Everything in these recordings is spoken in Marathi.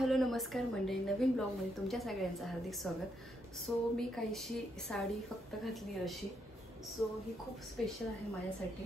हॅलो नमस्कार मंडळी, नवीन ब्लॉगमध्ये तुमच्या सगळ्यांचं हार्दिक स्वागत। सो मी काहीशी साडी फक्त घातली अशी, सो ही खूप स्पेशल आहे माझ्यासाठी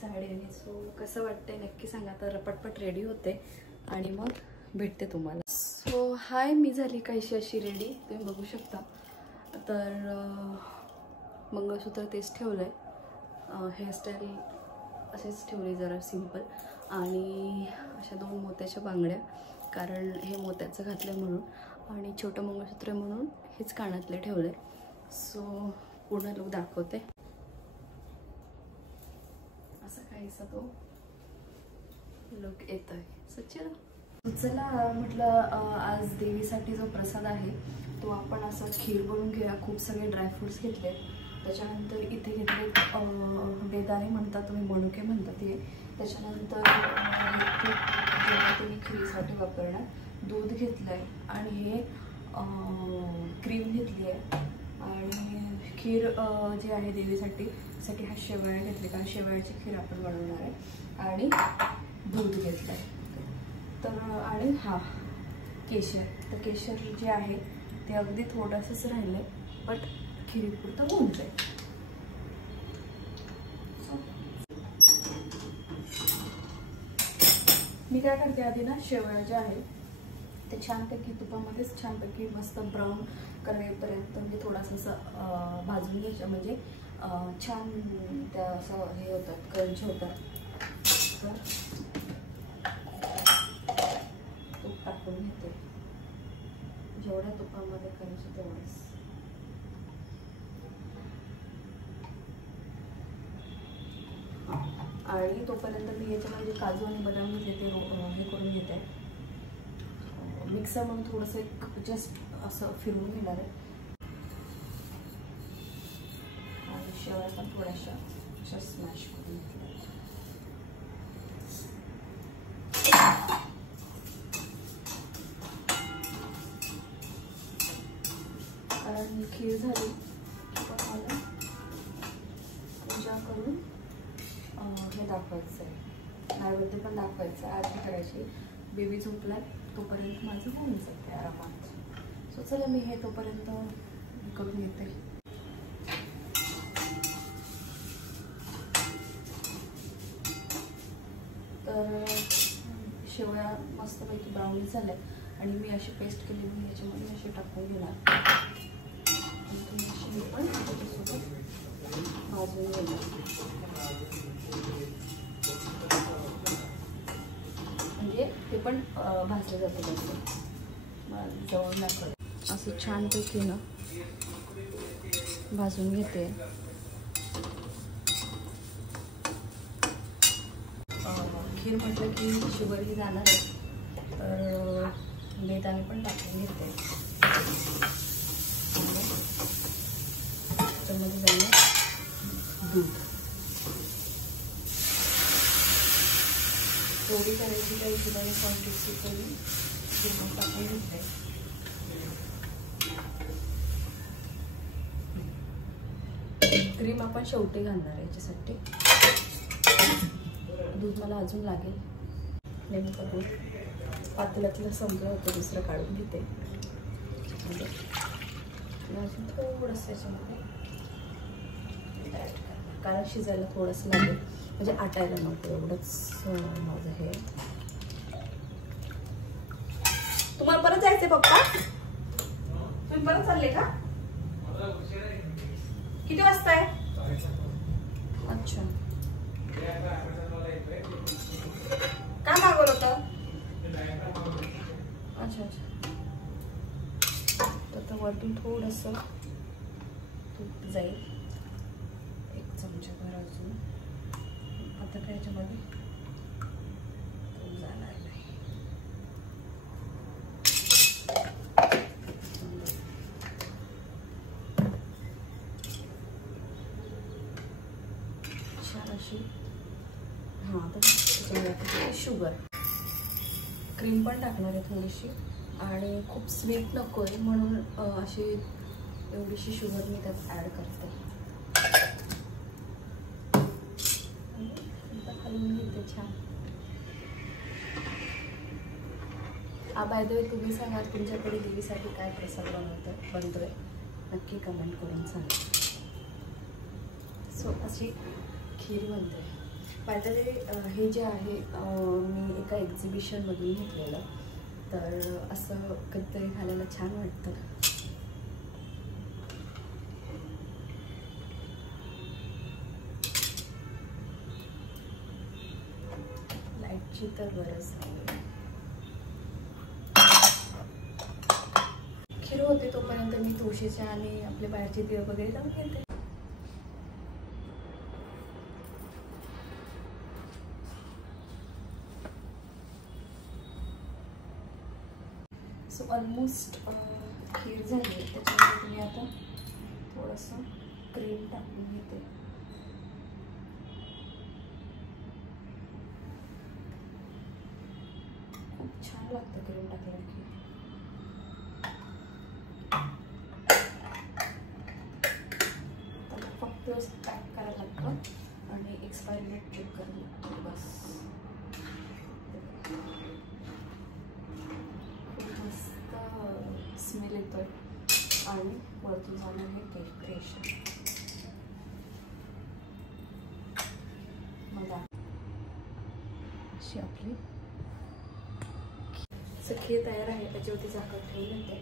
साडी। आणि सो कसं वाटतंय नक्की सांगा। तर पटपट रेडी होते आणि मग भेटते तुम्हाला। सो हाय, मी झाली काहीशी अशी रेडी, तुम्ही बघू शकता। तर मंगळसूत्र तेच ठेवलंय, हेअरस्टाईल असेच ठेवली जरा सिंपल, आणि अशा 2 मोत्याच्या बांगड्या, कारण हे मोत्याचं घातलं म्हणून, आणि छोटं मंगळसूत्र म्हणून हेच कानातले ठेवले। सो पूर्ण लुक दाखवते। असं काहीसा तो लुक येतोय। चला म्हटलं आज देवीसाठी जो प्रसाद आहे तो आपण असं खीर बनवून घेऊया। खूप सगळे ड्रायफ्रुट्स घेतले, त्याच्यानंतर इथे घेतले बेदाणे म्हणतात तुम्ही, मनुके म्हणतात हे। त्याच्यानंतर तुम्ही खीरीसाठी वापरणार दूध घेतलंय, आणि हे क्रीम घेतली आहे, आणि खीर जे आहे देवीसाठी साठी हा शेवया घेतले, कारण शेवयाची खीर आपण बनवणार आहे, आणि दूध घेतलंय। तर आणि हा केशर, तर केशर जे आहे ते अगदी थोडंसंच राहिलंय, बट खिरीपुरतं होऊन जाईल। मी काय करते, आधी ना शेवया जे आहे ते छानपैकी तुपामध्येच छानपैकी मस्त ब्राऊन करेपर्यंत म्हणजे थोडासा असं भाजून घ्यायचं, म्हणजे छान त्या असं हे होतात, क्रंच होतात। तर तूप टाकून घेते, जेवढ्या तुपामध्ये करायचं तेवढंच। आणि तोपर्यंत मी याच्यामध्ये काजू आणि बदाम घेते ते हे करून घेते, मिक्सर म्हणून थोडंसं एक जस्ट असं फिरवून घेणार आहे, आणि शेवया पण थोड्याशा अशा स्मॅश करून घेतल्या। कारण खीर झाली पण मला पूजा करून हे दाखवायचं आहे, नैवेद्य पण दाखवायचं आहे, आरती करायची। बेबी झोपलाय तोपर्यंत माझं होऊन जाते आरामात। सो चला मी हे तोपर्यंत करून घेते। तर शेवया मस्तपैकी ब्राउन झाल्या, आणि मी अशी पेस्ट केली, मी याच्यामध्ये अशी टाकून घेणार, आणि तुम्ही अशी पण त्याच्यासोबत भाजून घेणार, म्हणजे ते पण भाजलं जातं बस जवळ दाखवत। असं छानपैकी ना भाजून घेते। खीर म्हटलं की शुगर ही जाणार आहे, तर बेदाणे पण टाकून घेते, त्याच्यामध्ये जाणार दूध, थोडी करायची काही ठिकाणी क्वांटिटी करून टाकून घेते। क्रीम आपण शेवटी घालणार आहे याच्यासाठी, दूध मला अजून लागेल, नेमकं दूध पातेल्यातलं संपलं होतं, दुसरं काढून घेते त्याच्यामध्ये, अजून थोडंसं याच्यामध्ये कारण शिजायला थोडंसं लागेल, म्हणजे आटायला नको, एवढंच माझं हे। तुम्हाला परत जायचंय पप्पा? तुम्ही परत चालले का? किती वाजता आहे? अच्छा, काय मागवलं होतं? अच्छा अच्छा, तर वरतून थोडंसं तूप जाईल, 1 चमचाभर अजून। आता काय याच्यामध्ये तूप जाणार नाही, छान अशी। हां, तर त्याच्यामध्ये शुगर, क्रीम पण टाकणार आहे थोडीशी, आणि खूप स्वीट नको आहे म्हणून अशी एवढीशी शुगर मी त्यात ॲड करते। हलवून घेते छान। बाय द वे तुम्ही सांगा तुमच्याकडे देवीसाठी काय प्रसाद बनतोय नक्की कमेंट करून सांगा. सो अशी खीर बनते. बाय द वे हे जे आहे मी एका एक्झिबिशनमधून घेतलेलं, तर असं कधीतरी खायला छान वाटतं. लाईटची तर गरज आहे. खीर होते तोपर्यंत मी तुळशीच्या आणि आपले बाहेरचे दिवे वगैरे लावून घेते. सो ऑलमोस्ट खीर झाली. त्याच्यामध्ये तुम्ही आता थोडंसं क्रीम टाकून घेते. खूप छान लागतं क्रीम टाकल्याने खीर. फक्त पॅक करायला लागतं आणि एक्सपायरी डेट चेक करायला लागतं बस. मस्त स्मेल येतोय आणि वरतून झालं हे केक क्रिएशन. मला अशी आपली खीर तयार आहे. त्याच्यावरती झाकण ठेवून येते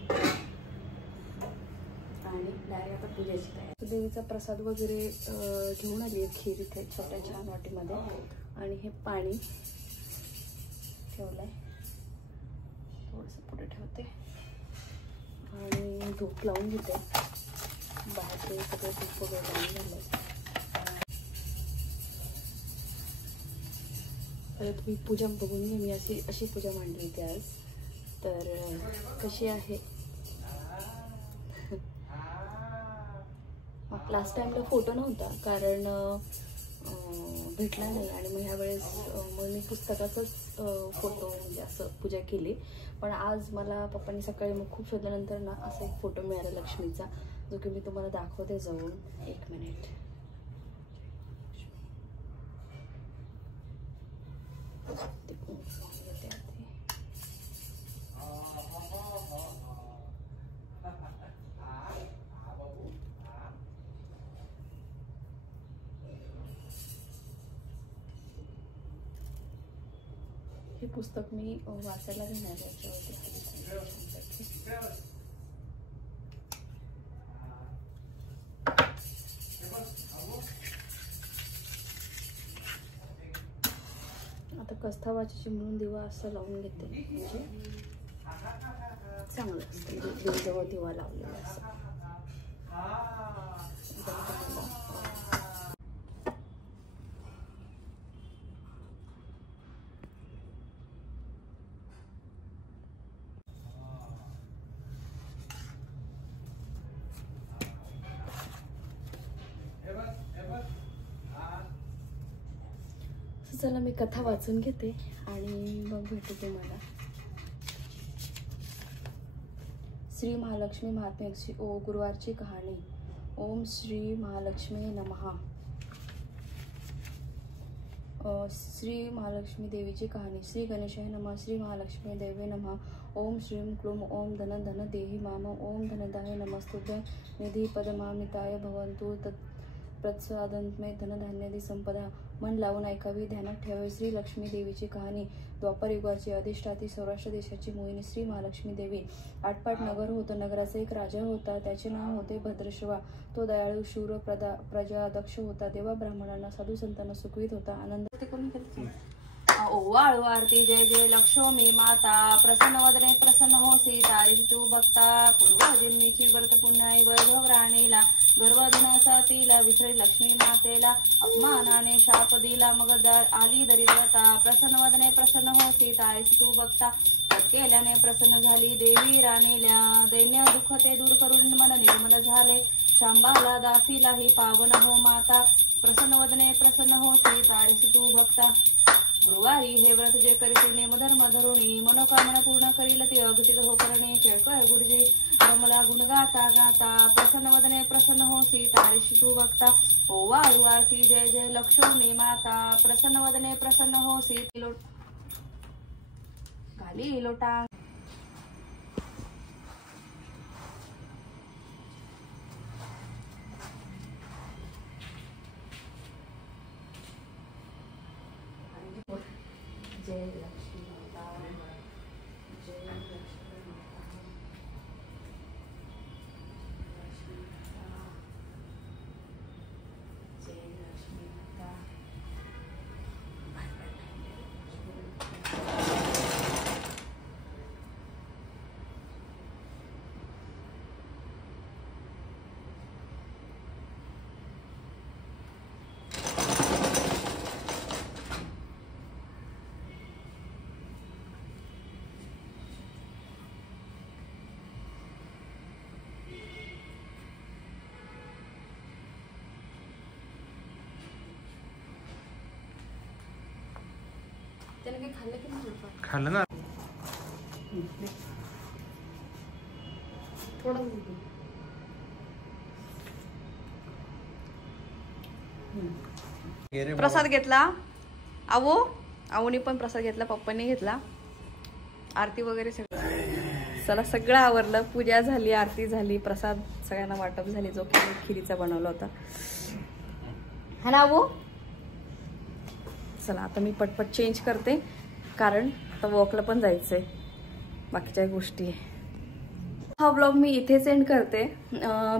आणि डायरेक्ट आता पूजेची तयारी. देवीचा प्रसाद वगैरे घेऊन आली आहे खीर इथे छोट्या छान वाटीमध्ये. आणि हे पाणी ठेवलं आहे, थोडंसं पुढे ठेवते आणि धूप लावून घेते. बाहेर सगळं धूप वगैरे लावून झालं. परत मी पूजा बघून घे. मी अशी पूजा मांडली होती आज. तर कशी आहे. लास्ट टाइमला फोटो नव्हता कारण भेटला नाही आणि मग ह्या वेळेस मग मी पुस्तकाचाच फोटो म्हणजे असं पूजा केली. पण आज मला पप्पांनी सकाळी मग खूप शोधल्यानंतर ना असा एक फोटो मिळाला लक्ष्मीचा, जो की मी तुम्हाला दाखवते जवळून. एक मिनिट. हे पुस्तक मी वाचायला घेणार आहे. आता कस्थावाची म्हणून दिवा असं लावून घेते, म्हणजे चांगलं असतं. देवीजवळ दिवा लावलेला असं. चला मी कथा वाचून घेते आणि मग भेटू तुम्हाला. श्री महालक्ष्मी महात्म्य गुरुवारची कहाणी. ओम श्री महालक्ष्मी नमः. श्री महालक्ष्मी देवीची कहाणी. श्री गणेशाय नमः. श्री महालक्ष्मी देवे नमः. ओम श्रीं क्लूम ओम धन धन देहि माम. ओम धनदाय नमस्तुभ्यं. निधि पदमामिताय भवन्तु तत् प्रत्सादन्मे धनधान्यादी संपदा. मन लावून ऐकावी, ध्यानात ठेवावी. श्री लक्ष्मी देवीची कहाणी. द्वापर युगाची अधिष्ठाती सौराष्ट्र देशाची मोहिनी श्री महालक्ष्मी देवी. आटपाट नगर होतं. नगराचा एक राजा होता. त्याचे नाव होते भद्रश्रवा. तो दयाळू शूर प्रजादक्ष होता. देवा ब्राह्मणांना साधू संतांना सुखवीत होता. आनंद ओवाळू आरती. जय जय लक्ष्मी माता. प्रसन्न वदने प्रसन्न होसी. तारीख तू बघता. पूर्वजन्मीची व्रत पुण्याई वैभव राणीला. गर्भधनाचा तिला विसरी लक्ष्मी मातेला. अपमानाने शाप दिला मग आली दरिद्रता. प्रसन्न वदने प्रसन्न होसी. तारीख तू बघता. केल्याने प्रसन्न झाली देवी राणीला. दैन्य दुःख ते दूर करून मन निर्मल झाले. शांबाला दासीलाही पावन हो माता. प्रसन्न वदने प्रसन्न होसी. तारीख तू बघता. गुरुवारी हे व्रत जे करीते नेमधर्म धरुणी. मनोकामना पूर्ण करील ते अगतिक हो करणे. केळकर गुरुजी रमला गुण गाता गाता. प्रसन्न वदने प्रसन्न होसी. तारीख तू बघता. ओवाळू आरती. जय जय लक्ष्मी माता. प्रसन्न वदने प्रसन्न होसी. घाली लोटा. जय लक्ष्मी माता, जय लक्ष्मी माता, लक्ष्मी माता, जय लक्ष्मी माता। त्याने काही खाल्लं की नाही? खाल्लं ना. थोडं प्रसाद घेतला. आवूने पण प्रसाद घेतला, पप्पांनी घेतला. आरती वगैरे सगळं चला सगळं आवरलं. पूजा झाली, आरती झाली, प्रसाद सगळ्यांना वाटप झाली, जो खिरीचा बनवला होता. हा ना आवू. चला आता मी पटपट चेंज करते, कारण आता वॉकला पण जायचंय, बाकीच्या गोष्टी आहे. हा ब्लॉग मी इथेच एंड करते.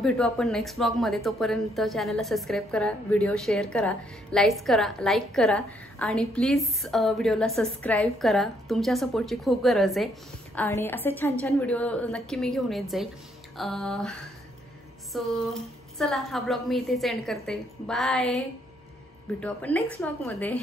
भेटू आपण नेक्स्ट ब्लॉगमध्ये. तोपर्यंत चॅनलला सबस्क्राईब करा, व्हिडिओ शेअर करा, लाईक करा आणि प्लीज व्हिडिओला सबस्क्राईब करा. तुमच्या सपोर्टची खूप गरज आहे आणि असे छान छान व्हिडिओ नक्की मी घेऊन येत जाईल. सो चला हा ब्लॉग मी इथेच एंड करते. बाय. भेटू आपण नेक्स्ट ब्लॉगमध्ये.